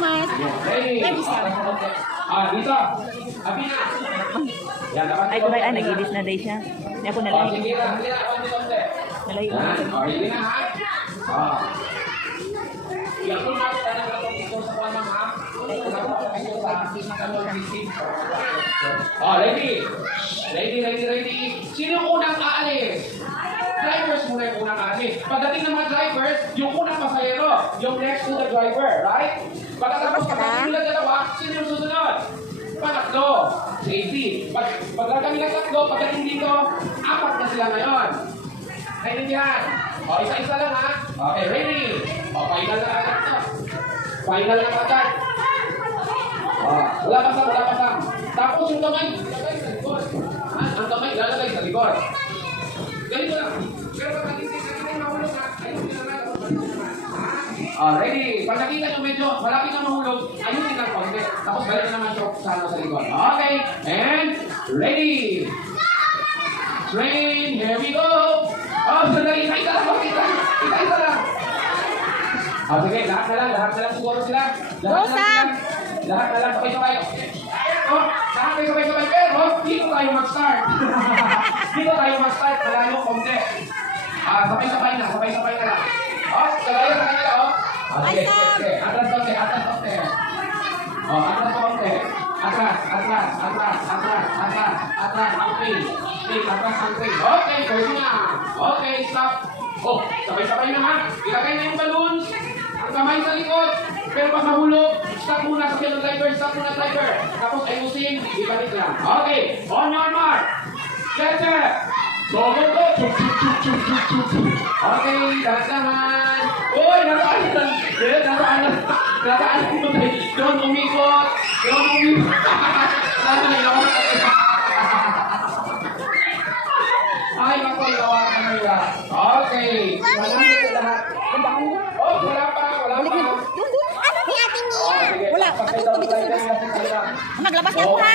much. Ready? Ready, sir. Dito. Abi na. Yan, dapat. Ay, kumay, nag-edit na day siya. Hindi ako nalay. Sige lang, konti-konti. Nalay ko. Yan, sige na ha. Yan, kung makita na lang dito sa pamang ha. Ready? Ready. Sino yung unang aalis? Drivers muna yung unang aalis. Pagdating ng mga drivers, yung unang pasahero, yung next to the driver, right? Pagkatapos pagdating nila dalawa, sino yung susunod? Pangatlo, safety. Pagdating nila tatlo, pagdating dito, apat na sila ngayon. Naintindihan? Isa-isa lang ha. Okay, ready? Final na agad to. Final na agad. Wala pasang. Tapos yung kamay, ilagay sa likod. Ang kamay, ilalagay sa likod. Ganito lang. Pero pag natin mahulog na, ayusin na lang. Ready? Pag nakita nyo medyo malapit na mahulog, ayusin lang konti. Tapos balik na naman sa likod. Okay, and ready. Train, here we go. Sandali, isa lang. Sige, lahat na lang siguro sila. Lahat na lang, sabay-sabay. Lahat kayo sabay-sabay. Pero, dito tayo mag-start. Malayo, konti. Sabay-sabay na lang. Kagaya sa kanila, Sige. Atras konti. Atras konti. Atras. Ang train. Okay, pwede na. Okay, stop. Sabay-sabay na ha. Ilagay na yung balloons. Ang kamay sa likod. Pero pag mahulog, stop muna sa driver. Tapos ayusin, ibalik lang. Okay, on your mark. Set. Go. Okay, dahan-dahan. Uy, naraan. Don't umikot. Ay, ako, gawa ka na yun. Okay. Wala pa. Wala. Atong tubig. Maglabas na ako ha.